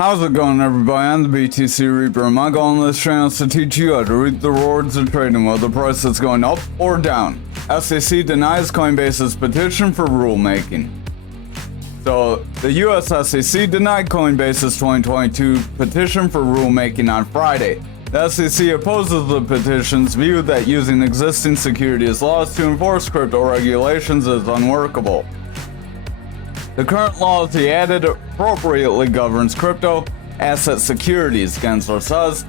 How's it going, everybody? I'm the BTC Reaper, and my goal on this channel is to teach you how to reap the rewards of trading while the price is going up or down. SEC denies Coinbase's petition for rulemaking. So, the US SEC denied Coinbase's 2022 petition for rulemaking on Friday. The SEC opposes the petition's view that using existing securities laws to enforce crypto regulations is unworkable. The current law, as he added, appropriately governs crypto asset securities, Gensler says.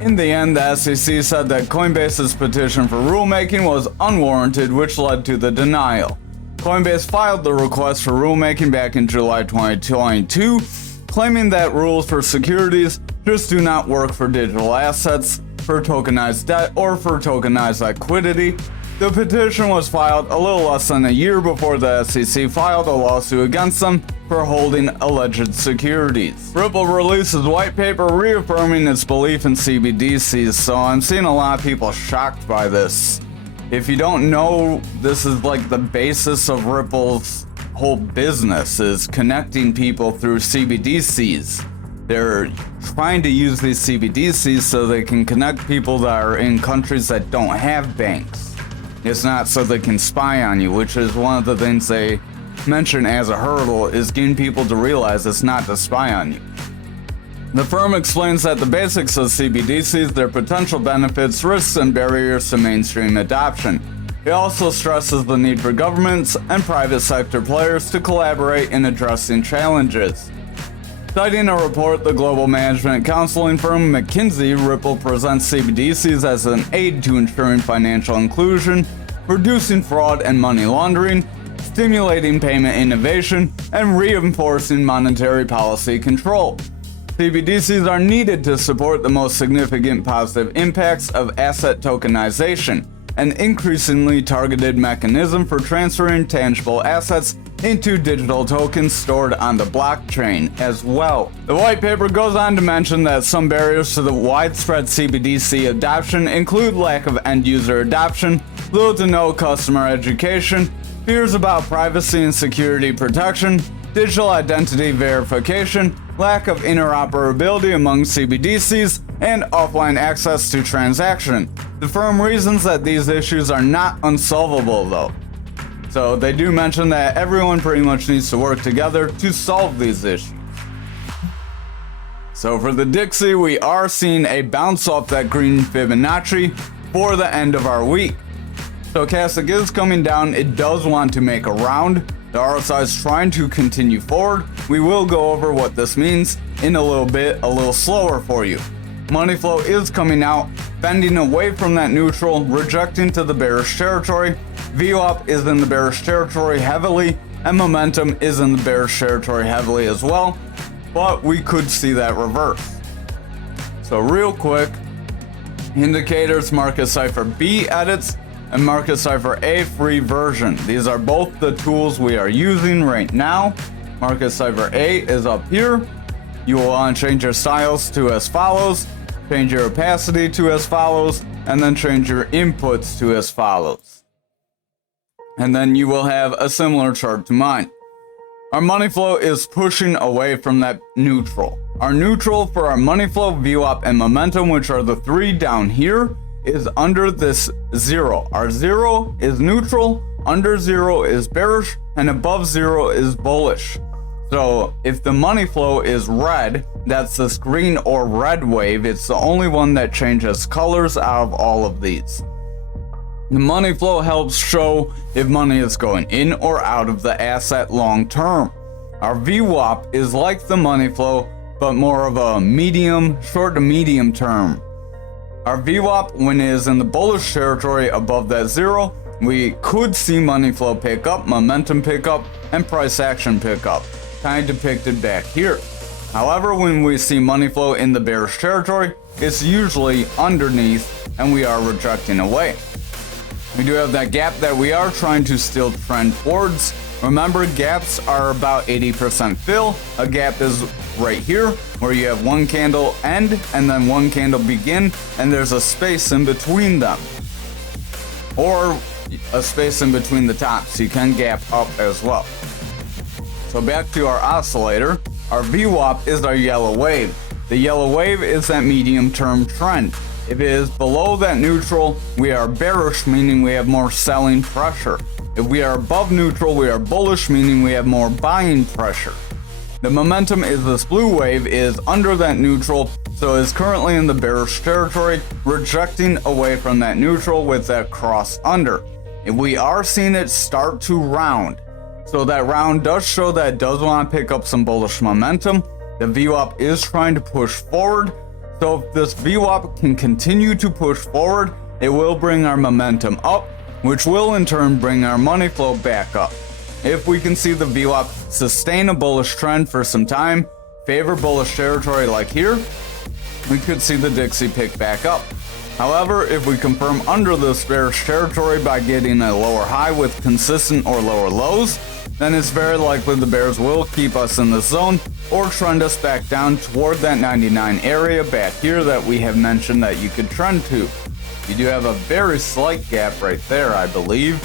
In the end, the SEC said that Coinbase's petition for rulemaking was unwarranted, which led to the denial. Coinbase filed the request for rulemaking back in July 2022, claiming that rules for securities just do not work for digital assets, for tokenized debt, or for tokenized liquidity. The petition was filed a little less than a year before the SEC filed a lawsuit against them for holding alleged securities. Ripple releases white paper reaffirming its belief in CBDCs, so I'm seeing a lot of people shocked by this. If you don't know, this is like the basis of Ripple's whole business, is connecting people through CBDCs. They're trying to use these CBDCs so they can connect people that are in countries that don't have banks. It's not so they can spy on you, which is one of the things they mention as a hurdle, is getting people to realize it's not to spy on you. The firm explains that the basics of CBDCs, their potential benefits, risks, and barriers to mainstream adoption. It also stresses the need for governments and private sector players to collaborate in addressing challenges. Citing a report, the global management counseling firm McKinsey, Ripple presents CBDCs as an aid to ensuring financial inclusion, reducing fraud and money laundering, stimulating payment innovation, and reinforcing monetary policy control. CBDCs are needed to support the most significant positive impacts of asset tokenization, an increasingly targeted mechanism for transferring tangible assets into digital tokens stored on the blockchain as well. The white paper goes on to mention that some barriers to the widespread CBDC adoption include lack of end-user adoption, little to no customer education, fears about privacy and security protection, digital identity verification, lack of interoperability among CBDCs, and offline access to transaction. The firm reasons that these issues are not unsolvable though. So they do mention that everyone pretty much needs to work together to solve these issues. So for the Dixie, we are seeing a bounce off that green Fibonacci for the end of our week. Stochastic is coming down. It does want to make a round. The RSI is trying to continue forward. We will go over what this means in a little bit, a little slower for you. Money flow is coming out, bending away from that neutral, rejecting to the bearish territory. VWAP is in the bearish territory heavily, and momentum is in the bearish territory heavily as well, but we could see that reverse. So real quick, indicators, market cipher B edits and market cipher A free version. These are both the tools we are using right now. Market cipher A is up here. You will want to change your styles to as follows, change your opacity to as follows, and then change your inputs to as follows. And then you will have a similar chart to mine. Our money flow is pushing away from that neutral. Our neutral for our money flow, VWAP, and momentum, which are the three down here, is under this zero. Our zero is neutral, under zero is bearish, and above zero is bullish. So if the money flow is red, that's this green or red wave. It's the only one that changes colors out of all of these. The money flow helps show if money is going in or out of the asset long term. Our VWAP is like the money flow, but more of a medium, short to medium term. Our VWAP, when it is in the bullish territory above that zero, we could see money flow pick up, momentum pick up, and price action pick up, kind of depicted back here. However, when we see money flow in the bearish territory, it's usually underneath and we are rejecting away. We do have that gap that we are trying to still trend towards. Remember, gaps are about 80% fill. A gap is right here where you have one candle end and then one candle begin, and there's a space in between them, or a space in between the tops. You can gap up as well. So back to our oscillator. Our VWAP is our yellow wave. The yellow wave is that medium-term trend. If it is below that neutral, we are bearish, meaning we have more selling pressure. If we are above neutral, we are bullish, meaning we have more buying pressure. The momentum is this blue wave is under that neutral, so is currently in the bearish territory, rejecting away from that neutral with that cross under. If we are seeing it start to round, so that round does show that it does want to pick up some bullish momentum. The VWAP is trying to push forward, so if this VWAP can continue to push forward, it will bring our momentum up, which will in turn bring our money flow back up. If we can see the VWAP sustain a bullish trend for some time, favor bullish territory like here, we could see the Dixie pick back up. However, if we confirm under this bearish territory by getting a lower high with consistent or lower lows, then it's very likely the bears will keep us in this zone or trend us back down toward that 99 area back here that we have mentioned that you could trend to. You do have a very slight gap right there, I believe.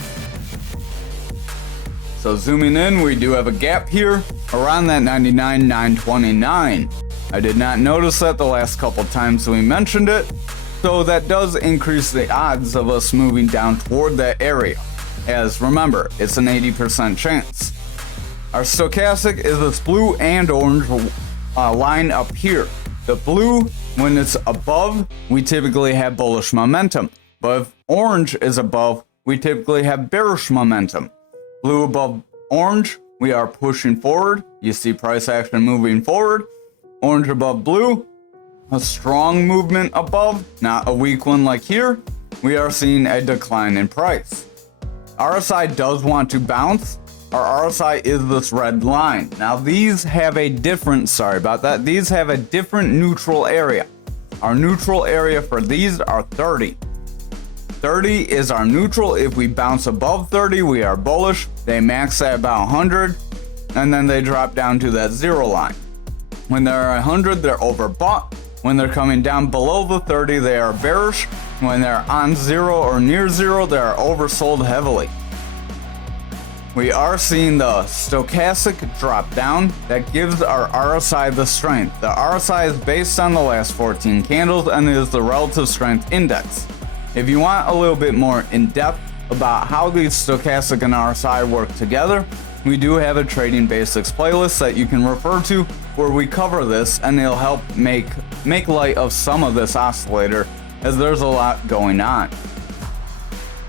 So zooming in, we do have a gap here around that 99,929. I did not notice that the last couple times we mentioned it, so that does increase the odds of us moving down toward that area. As remember, it's an 80% chance. Our stochastic is this blue and orange line up here. The blue, when it's above, we typically have bullish momentum. But if orange is above, we typically have bearish momentum. Blue above orange, we are pushing forward. You see price action moving forward. Orange above blue, a strong movement above, not a weak one like here. We are seeing a decline in price. RSI does want to bounce. Our RSI is this red line. Now these have a different, these have a different neutral area. Our neutral area for these are 30. 30 is our neutral. If we bounce above 30, we are bullish. They max at about 100, and then they drop down to that zero line. When they're 100, they're overbought. When they're coming down below the 30, they are bearish. When they're on zero or near zero, they are oversold heavily. We are seeing the stochastic drop down. That gives our RSI the strength. The RSI is based on the last 14 candles and is the relative strength index. If you want a little bit more in depth about how these stochastic and RSI work together, we do have a trading basics playlist that you can refer to where we cover this, and it'll help make light of some of this oscillator, as there's a lot going on.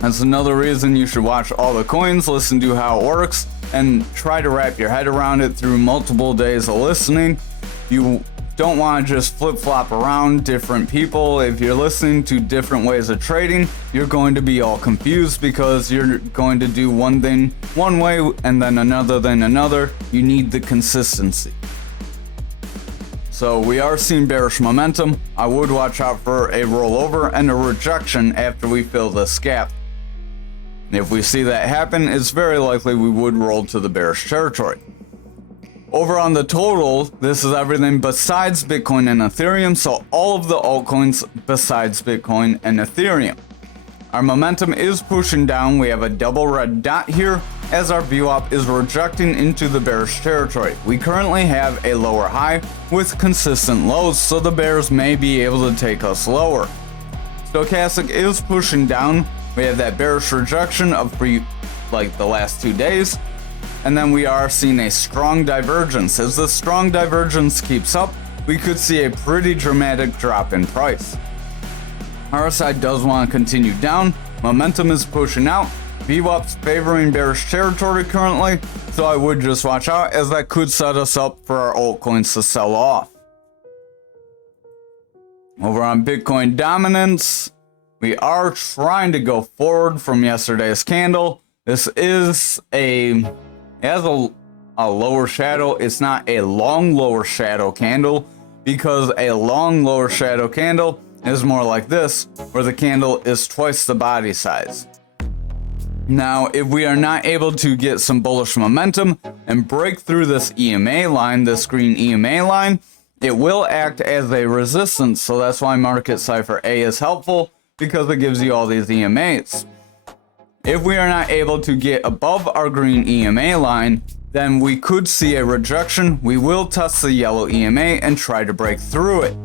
That's another reason you should watch all the coins, listen to how it works, and try to wrap your head around it through multiple days of listening. You don't want to just flip-flop around different people. If you're listening to different ways of trading, you're going to be all confused because you're going to do one thing one way and then another. You need the consistency. So we are seeing bearish momentum. I would watch out for a rollover and a rejection after we fill this gap. If we see that happen, it's very likely we would roll to the bearish territory. Over on the total, this is everything besides Bitcoin and Ethereum, so all of the altcoins besides Bitcoin and Ethereum. Our momentum is pushing down. We have a double red dot here as our VWAP is rejecting into the bearish territory. We currently have a lower high with consistent lows, so the bears may be able to take us lower. Stochastic is pushing down. We have that bearish rejection of the last 2 days. And then we are seeing a strong divergence. As this strong divergence keeps up, we could see a pretty dramatic drop in price. RSI does want to continue down. Momentum is pushing out. VWAP's favoring bearish territory currently, so I would just watch out, as that could set us up for our altcoins to sell off. Over on Bitcoin dominance, we are trying to go forward from yesterday's candle. This is it has a lower shadow. It's not a long lower shadow candle, because a long lower shadow candle is more like this, where the candle is twice the body size. Now, if we are not able to get some bullish momentum and break through this EMA line, this green EMA line, it will act as a resistance. So that's why Market Cipher A is helpful, because it gives you all these EMAs. If we are not able to get above our green EMA line, then we could see a rejection. We will test the yellow EMA and try to break through it.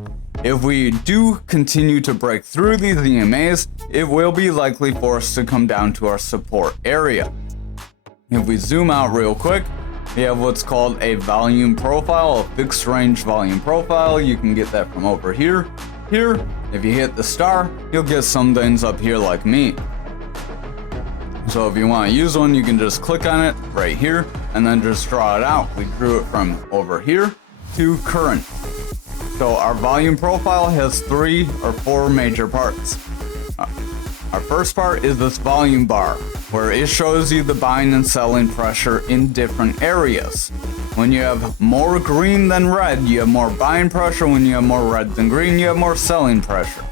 If we do continue to break through these EMAs, it will be likely for us to come down to our support area. If we zoom out real quick, we have what's called a volume profile, a fixed range volume profile. You can get that from over here. Here, if you hit the star, you'll get some things up here like me. So if you want to use one, you can just click on it right here and then just draw it out. We drew it from over here to current. So our volume profile has 3 or 4 major parts. Our first part is this volume bar, where it shows you the buying and selling pressure in different areas. When you have more green than red, you have more buying pressure. When you have more red than green, you have more selling pressure.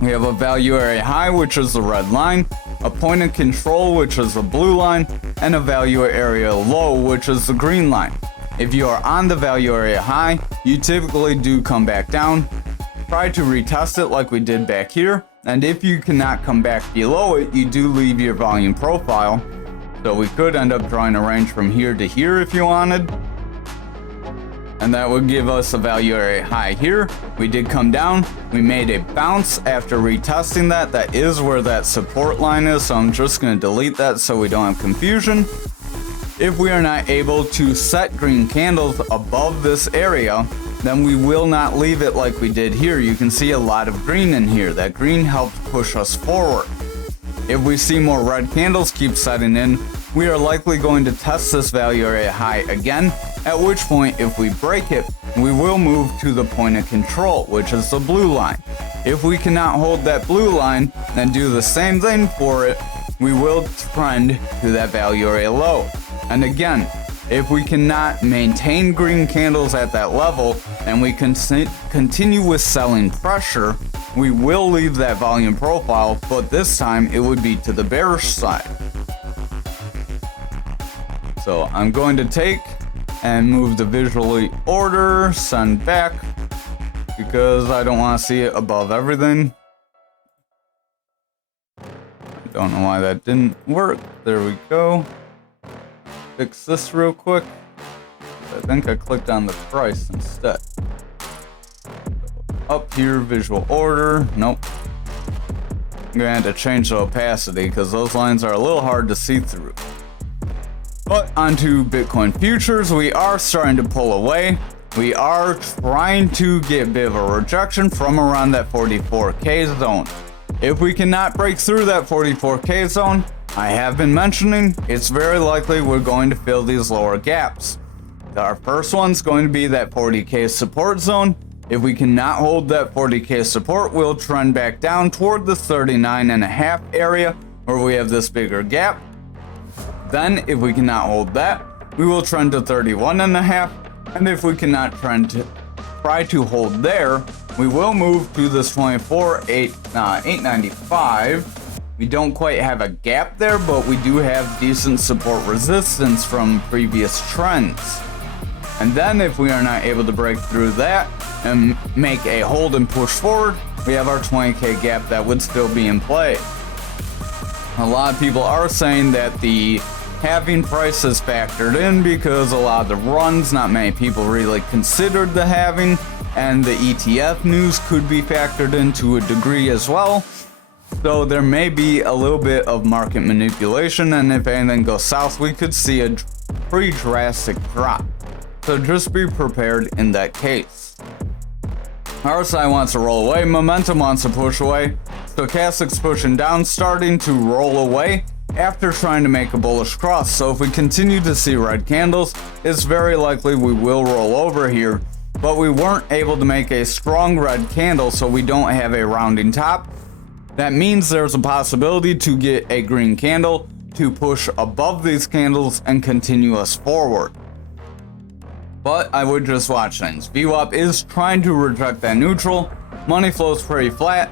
We have a value area high, which is the red line, a point of control, which is the blue line, and a value area low, which is the green line. If you are on the value area high, you typically do come back down. Try to retest it like we did back here, and if you cannot come back below it, you do leave your volume profile. So we could end up drawing a range from here to here if you wanted, and that would give us a value area high here. We did come down, we made a bounce after retesting that. That is where that support line is, so I'm just going to delete that so we don't have confusion. If we are not able to set green candles above this area, then we will not leave it like we did here. You can see a lot of green in here. That green helps push us forward. If we see more red candles keep setting in, we are likely going to test this value area high again, at which point if we break it, we will move to the point of control, which is the blue line. If we cannot hold that blue line and do the same thing for it, we will trend to that value area low. And again, if we cannot maintain green candles at that level and we continue with selling pressure, we will leave that volume profile, but this time it would be to the bearish side. So I'm going to take and move the visually order, send back, because I don't want to see it above everything. I don't know why that didn't work. There we go. Fix this real quick. I think I clicked on the price instead. Up here, visual order. Nope. I'm gonna have to change the opacity because those lines are a little hard to see through. But onto Bitcoin futures, we are starting to pull away. We are trying to get a bit of a rejection from around that 44K zone. If we cannot break through that 44K zone, I have been mentioning, it's very likely we're going to fill these lower gaps. Our first one's going to be that 40K support zone. If we cannot hold that 40K support, we'll trend back down toward the 39.5 area where we have this bigger gap. Then, if we cannot hold that, we will trend to 31.5. And if we cannot try to hold there, we will move to this 895. We don't quite have a gap there, but we do have decent support resistance from previous trends. And then if we are not able to break through that and make a hold and push forward, we have our 20K gap that would still be in play. A lot of people are saying that the halving price is factored in because a lot of the runs, not many people really considered the halving, and the ETF news could be factored in to a degree as well. So there may be a little bit of market manipulation, and if anything goes south, we could see a pretty drastic drop. So just be prepared in that case. RSI wants to roll away, momentum wants to push away, stochastic's pushing down, starting to roll away after trying to make a bullish cross. So if we continue to see red candles, it's very likely we will roll over here, but we weren't able to make a strong red candle, so we don't have a rounding top. That means there's a possibility to get a green candle to push above these candles and continue us forward. But I would just watch things. VWAP is trying to reject that neutral. Money flow's pretty flat,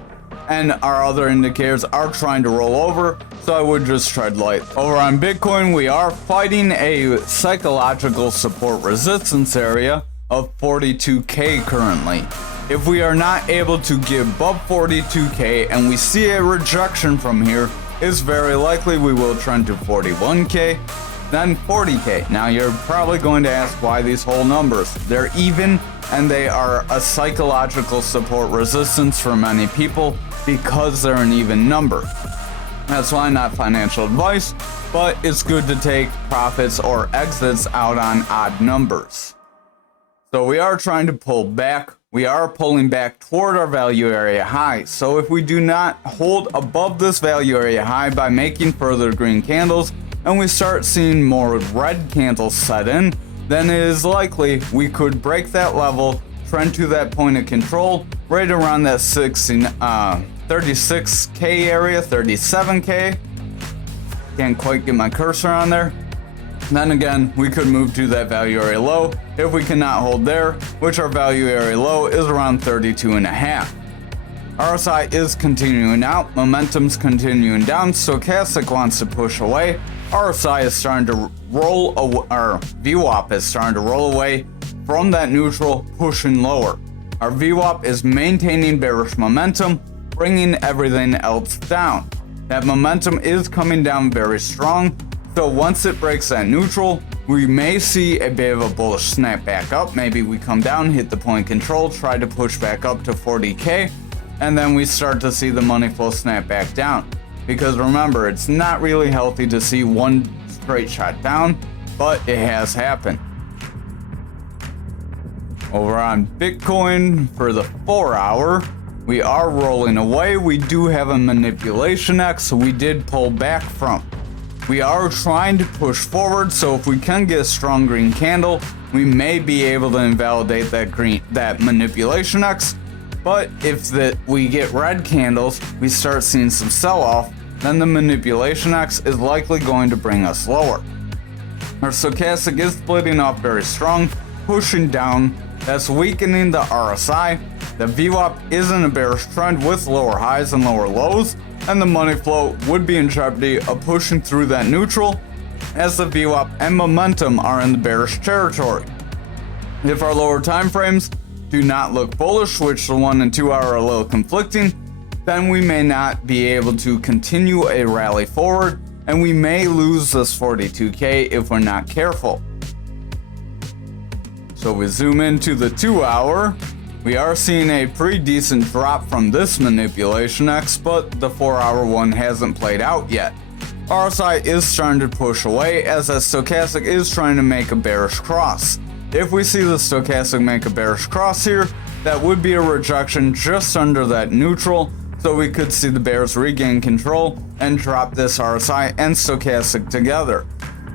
and our other indicators are trying to roll over, so I would just tread light. Over on Bitcoin, we are fighting a psychological support resistance area of 42K currently. If we are not able to get above 42K and we see a rejection from here, it's very likely we will trend to 41K, then 40K. Now you're probably going to ask why these whole numbers. They're even, and they are a psychological support resistance for many people because they're an even number. That's why not financial advice, but it's good to take profits or exits out on odd numbers. So we are trying to pull back. We are pulling back toward our value area high. So if we do not hold above this value area high by making further green candles, and we start seeing more red candles set in, then it is likely we could break that level, trend to that point of control, right around that 36K area, 37K. Can't quite get my cursor on there. Then again, we could move to that value area low if we cannot hold there, which our value area low is around 32.5. RSI is continuing out, momentum's continuing down, stochastic wants to push away, RSI is starting to roll away, our VWAP is starting to roll away from that neutral, pushing lower. Our VWAP is maintaining bearish momentum, bringing everything else down. That momentum is coming down very strong, so once it breaks that neutral, we may see a bit of a bullish snap back up. Maybe we come down, hit the point control, try to push back up to 40K, and then we start to see the money flow snap back down. Because remember, it's not really healthy to see one straight shot down, but it has happened. Over on Bitcoin for the 4 hour, we are rolling away. We do have a manipulation X we did pull back from. We are trying to push forward, so if we can get a strong green candle, we may be able to invalidate that manipulation X. But if we get red candles, we start seeing some sell-off, then the manipulation X is likely going to bring us lower. Our stochastic is splitting off very strong, pushing down. That's weakening the RSI. The VWAP is in a bearish trend with lower highs and lower lows, and the money flow would be in jeopardy of pushing through that neutral as the VWAP and momentum are in the bearish territory. If our lower time frames do not look bullish, which the 1 and 2 hour are a little conflicting, then we may not be able to continue a rally forward, and we may lose this 42K if we're not careful. So we zoom into the 2 hour. We are seeing a pretty decent drop from this manipulation X, but the 4 hour one hasn't played out yet. RSI is starting to push away as that stochastic is trying to make a bearish cross. If we see the stochastic make a bearish cross here, that would be a rejection just under that neutral, so we could see the bears regain control and drop this RSI and stochastic together.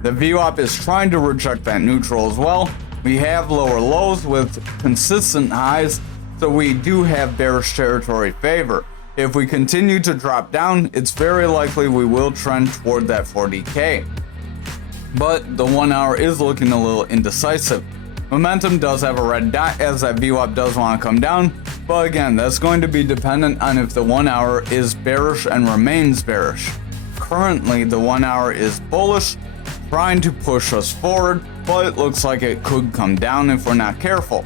The VWAP is trying to reject that neutral as well. We have lower lows with consistent highs, so we do have bearish territory favor. If we continue to drop down, it's very likely we will trend toward that 40K. But the 1 hour is looking a little indecisive. Momentum does have a red dot as that VWAP does want to come down, but again, that's going to be dependent on if the 1 hour is bearish and remains bearish. Currently, the 1 hour is bullish, trying to push us forward, but it looks like it could come down if we're not careful.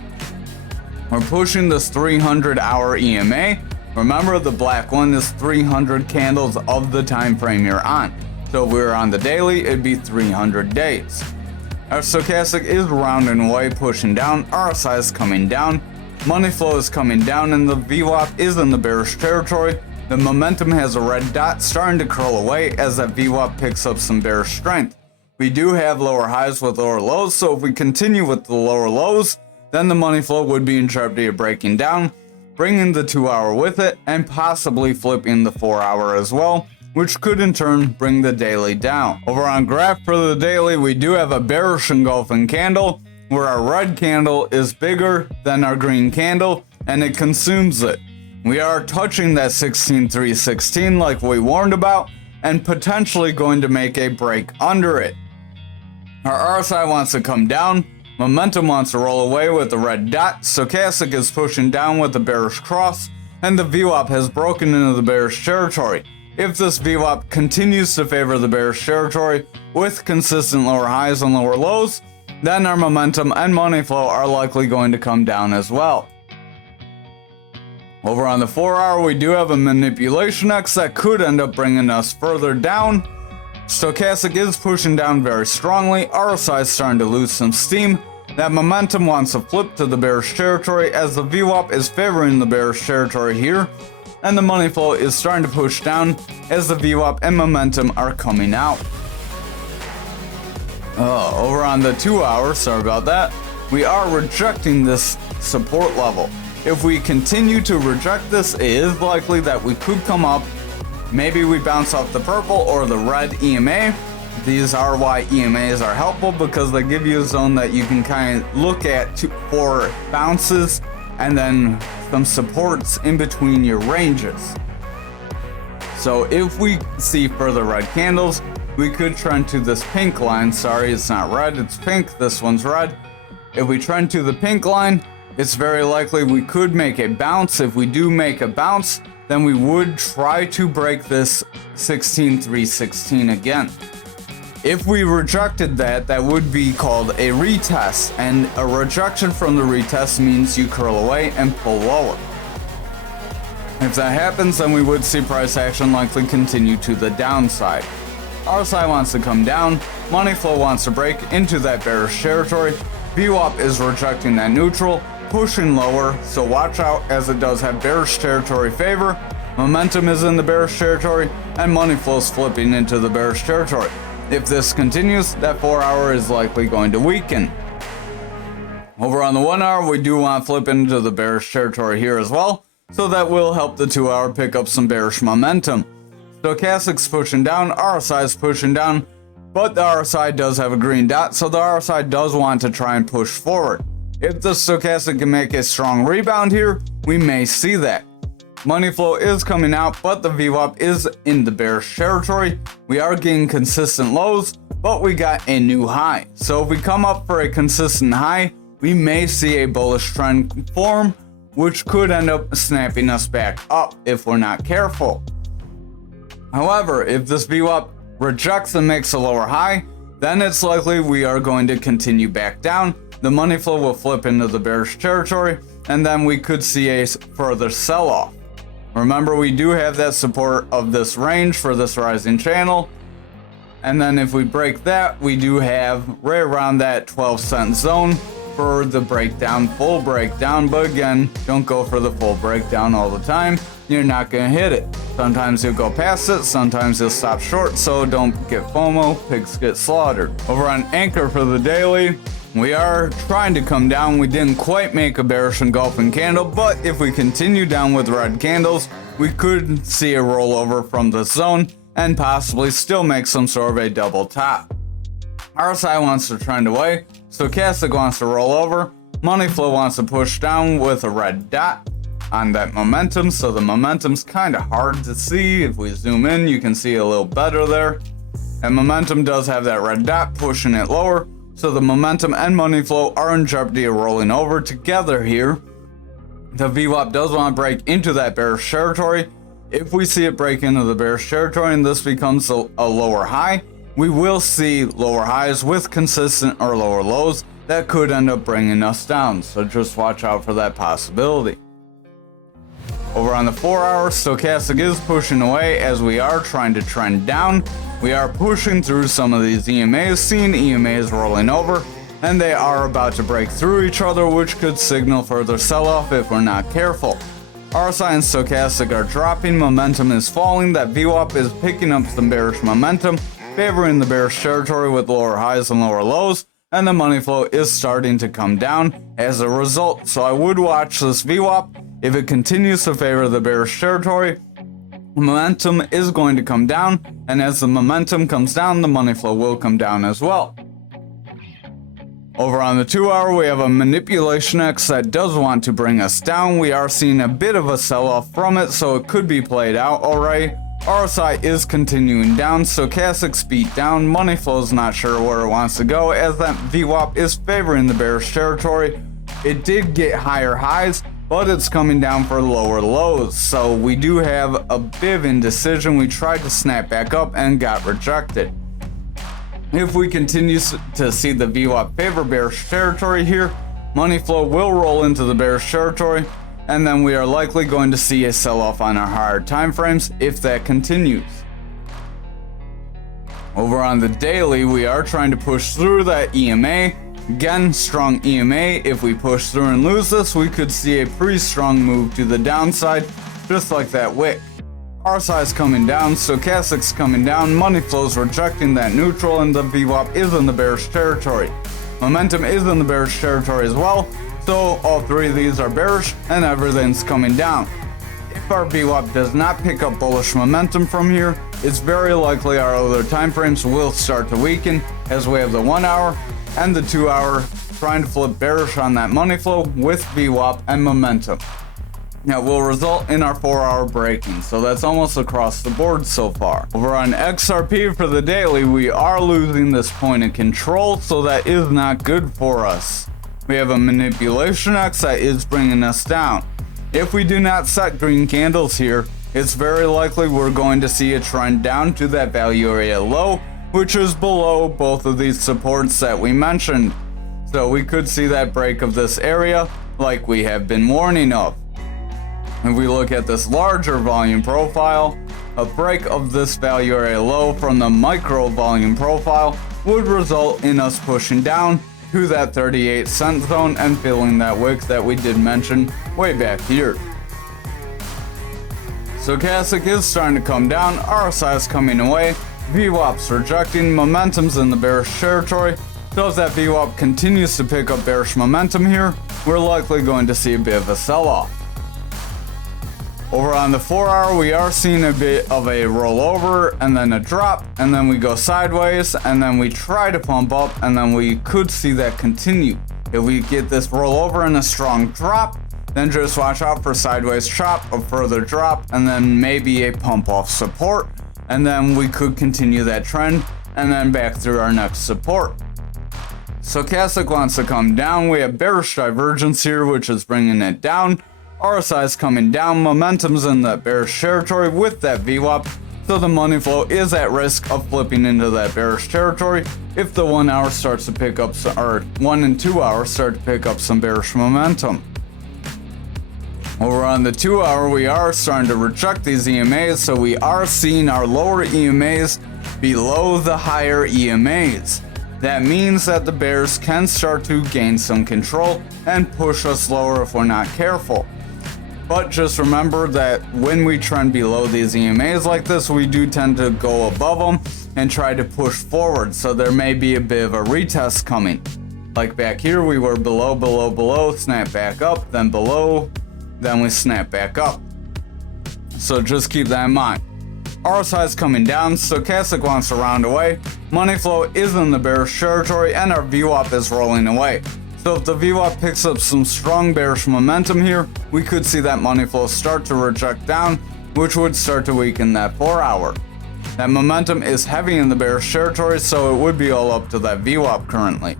We're pushing this 300 hour EMA. Remember, the black one is 300 candles of the time frame you're on. So if we were on the daily, it'd be 300 days. Our stochastic is rounding away, pushing down. RSI is coming down. Money flow is coming down, and the VWAP is in the bearish territory. The momentum has a red dot starting to curl away as that VWAP picks up some bearish strength. We do have lower highs with lower lows, so if we continue with the lower lows, then the money flow would be in jeopardy of breaking down, bringing the 2 hour with it, and possibly flipping the 4 hour as well, which could in turn bring the daily down. Over on graph for the daily, we do have a bearish engulfing candle, where our red candle is bigger than our green candle, and it consumes it. We are touching that 16,316 like we warned about, and potentially going to make a break under it. Our RSI wants to come down, momentum wants to roll away with the red dot, stochastic is pushing down with the bearish cross, and the VWAP has broken into the bearish territory. If this VWAP continues to favor the bearish territory with consistent lower highs and lower lows, then our momentum and money flow are likely going to come down as well. Over on the 4-hour, we do have a manipulation X that could end up bringing us further down. Stochastic is pushing down very strongly. RSI is starting to lose some steam. That momentum wants to flip to the bearish territory as the VWAP is favoring the bearish territory here. And the money flow is starting to push down as the VWAP and momentum are coming out. Over on the 2-hour, sorry about that, we are rejecting this support level. If we continue to reject this, it is likely that we could come up. Maybe we bounce off the purple or the red EMA. These are why EMAs are helpful, because they give you a zone that you can kind of look at for bounces and then some supports in between your ranges. So if we see further red candles, we could trend to this pink line. Sorry, it's not red, it's pink. This one's red. If we trend to the pink line, it's very likely we could make a bounce. If we do make a bounce, then we would try to break this 16,316 again. If we rejected that, that would be called a retest, and a rejection from the retest means you curl away and pull lower. If that happens, then we would see price action likely continue to the downside. RSI wants to come down, money flow wants to break into that bearish territory, VWAP is rejecting that neutral, pushing lower, so watch out as it does have bearish territory favor. Momentum is in the bearish territory, and money flow is flipping into the bearish territory. If this continues, that 4-hour is likely going to weaken. Over on the 1-hour, we do want to flip into the bearish territory here as well, so that will help the 2-hour pick up some bearish momentum. Stochastic's pushing down, RSI is pushing down, but the RSI does have a green dot, so the RSI does want to try and push forward. If the stochastic can make a strong rebound here, we may see that. Money flow is coming out, but the VWAP is in the bearish territory. We are getting consistent lows, but we got a new high. So if we come up for a consistent high, we may see a bullish trend form, which could end up snapping us back up if we're not careful. However, if this VWAP rejects and makes a lower high, then it's likely we are going to continue back down. The money flow will flip into the bearish territory, and then we could see a further sell-off. Remember, we do have that support of this range for this rising channel, and then if we break that, we do have right around that 12-cent zone for the breakdown, full breakdown. But again, don't go for the full breakdown all the time. You're not going to hit it. Sometimes you'll go past it, sometimes you'll stop short, so don't get FOMO, pigs get slaughtered. Over on Anchor for the daily, we are trying to come down. We didn't quite make a bearish engulfing candle, but if we continue down with red candles, we could see a rollover from the zone and possibly still make some sort of a double top. RSI wants to trend away, Stochastic wants to roll over, money flow wants to push down with a red dot on that momentum, so the momentum's kind of hard to see. If we zoom in, you can see a little better there. And momentum does have that red dot pushing it lower, so the momentum and money flow are in jeopardy of rolling over together here. The VWAP does want to break into that bearish territory. If we see it break into the bearish territory and this becomes a lower high, we will see lower highs with consistent or lower lows that could end up bringing us down, so just watch out for that possibility. Over on the 4-hour, Stochastic is pushing away as we are trying to trend down. We are pushing through some of these EMAs, seeing EMAs rolling over, and they are about to break through each other, which could signal further sell-off if we're not careful. RSI and Stochastic are dropping, momentum is falling, that VWAP is picking up some bearish momentum, favoring the bearish territory with lower highs and lower lows, and the money flow is starting to come down as a result. So I would watch this VWAP. If it continues to favor the bearish territory, momentum is going to come down, and as the momentum comes down, the money flow will come down as well. Over on the 2-hour, we have a manipulation X that does want to bring us down. We are seeing a bit of a sell-off from it, so it could be played out already. RSI is continuing down, Stochastic's beat down, money flow is not sure where it wants to go as that VWAP is favoring the bearish territory. It did get higher highs, but it's coming down for lower lows, so we do have a bit of indecision. We tried to snap back up and got rejected. If we continue to see the VWAP favor bearish territory here, money flow will roll into the bearish territory, and then we are likely going to see a sell-off on our higher time frames if that continues. Over on the daily, we are trying to push through that EMA. Again, strong EMA. If we push through and lose this, we could see a pretty strong move to the downside, just like that wick. RSI is coming down, stochastic's coming down, money flow's rejecting that neutral, and the VWAP is in the bearish territory. Momentum is in the bearish territory as well, so all three of these are bearish and everything's coming down. If our VWAP does not pick up bullish momentum from here, it's very likely our other time frames will start to weaken, as we have the 1 hour and the 2 hour trying to flip bearish on that money flow with VWAP and momentum. That will result in our 4 hour breaking, so that's almost across the board so far. Over on XRP for the daily, we are losing this point of control, so that is not good for us. We have a manipulation X that is bringing us down. If we do not set green candles here, it's very likely we're going to see a trend down to that value area low, which is below both of these supports that we mentioned. So we could see that break of this area like we have been warning of. If we look at this larger volume profile, a break of this value area low from the micro volume profile would result in us pushing down to that 38-cent zone and filling that wick that we did mention way back here. Stochastic is starting to come down, RSI is coming away, VWAP's rejecting, momentum's in the bearish territory, so if that VWAP continues to pick up bearish momentum here, we're likely going to see a bit of a sell-off. Over on the 4 hour, we are seeing a bit of a rollover and then a drop, and then we go sideways, and then we try to pump up, and then we could see that continue. If we get this rollover and a strong drop, then just watch out for sideways chop, a further drop, and then maybe a pump off support, and then we could continue that trend and then back through our next support. Stochastic wants to come down. We have bearish divergence here, which is bringing it down. RSI is coming down, momentum's in that bearish territory with that VWAP, so the money flow is at risk of flipping into that bearish territory if the 1 hour starts to pick up, or 1 and 2 hours start to pick up some bearish momentum. Over on the 2 hour, we are starting to reject these EMAs, so we are seeing our lower EMAs below the higher EMAs. That means that the bears can start to gain some control and push us lower if we're not careful. But just remember that when we trend below these EMAs like this, we do tend to go above them and try to push forward, so there may be a bit of a retest coming. Like back here, we were below, snap back up, then below, then we snap back up. So just keep that in mind. RSI is coming down, stochastic wants to round away, money flow is in the bearish territory, and our VWAP is rolling away. So if the VWAP picks up some strong bearish momentum here, we could see that money flow start to reject down, which would start to weaken that 4 hour. That momentum is heavy in the bearish territory, so it would be all up to that VWAP currently.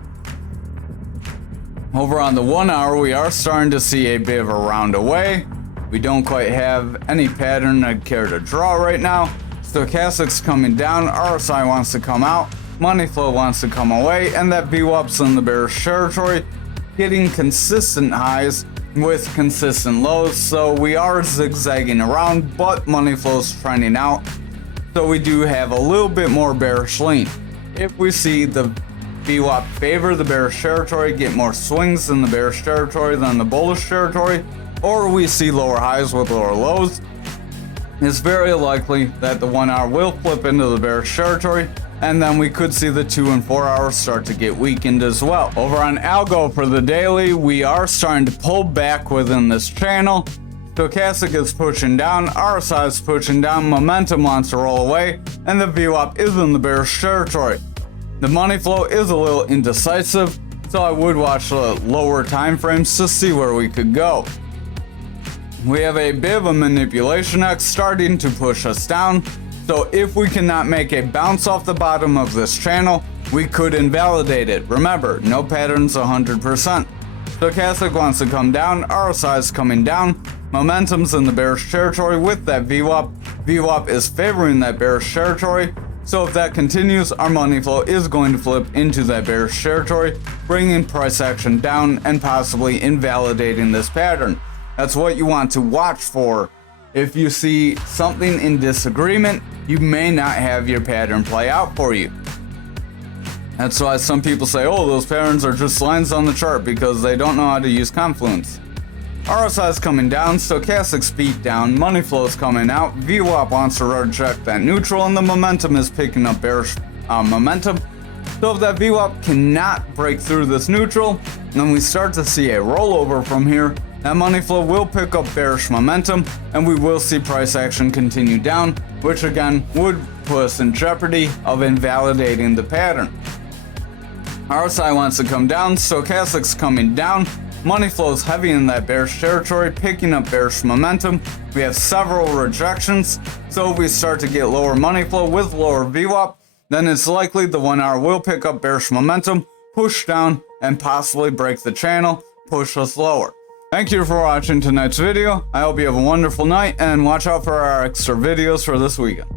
Over on the 1 hour, we are starting to see a bit of a round away. We don't quite have any pattern I'd care to draw right now. Stochastic's coming down, RSI wants to come out, money flow wants to come away, and that VWAP's in the bearish territory, getting consistent highs with consistent lows, so we are zigzagging around, but money flow's trending out, so we do have a little bit more bearish lean. If we see the VWAP favor the bearish territory, get more swings in the bearish territory than the bullish territory, or we see lower highs with lower lows, it's very likely that the 1 hour will flip into the bearish territory, and then we could see the 2 and 4 hours start to get weakened as well. Over on Algo for the daily, we are starting to pull back within this channel. Stochastic is pushing down, RSI is pushing down, momentum wants to roll away, and the VWAP is in the bearish territory. The money flow is a little indecisive, so I would watch the lower time frames to see where we could go. We have a bit of a manipulation X starting to push us down, so if we cannot make a bounce off the bottom of this channel, we could invalidate it. Remember, no patterns 100%. Stochastic wants to come down, RSI is coming down, momentum's in the bearish territory with that VWAP. VWAP is favoring that bearish territory, so if that continues, our money flow is going to flip into that bearish territory, bringing price action down and possibly invalidating this pattern. That's what you want to watch for. If you see something in disagreement, you may not have your pattern play out for you. That's why some people say, oh, those patterns are just lines on the chart, because they don't know how to use Confluence. RSI is coming down, stochastic's feet down, money flow is coming out, VWAP wants to reject that neutral, and the momentum is picking up bearish momentum. So if that VWAP cannot break through this neutral, then we start to see a rollover from here. That money flow will pick up bearish momentum, and we will see price action continue down, which again would put us in jeopardy of invalidating the pattern. RSI wants to come down, stochastic's coming down, money flows heavy in that bearish territory, picking up bearish momentum. We have several rejections, so if we start to get lower money flow with lower VWAP, then it's likely the 1 hour will pick up bearish momentum, push down, and possibly break the channel, push us lower. Thank you for watching tonight's video. I hope you have a wonderful night, and watch out for our extra videos for this weekend.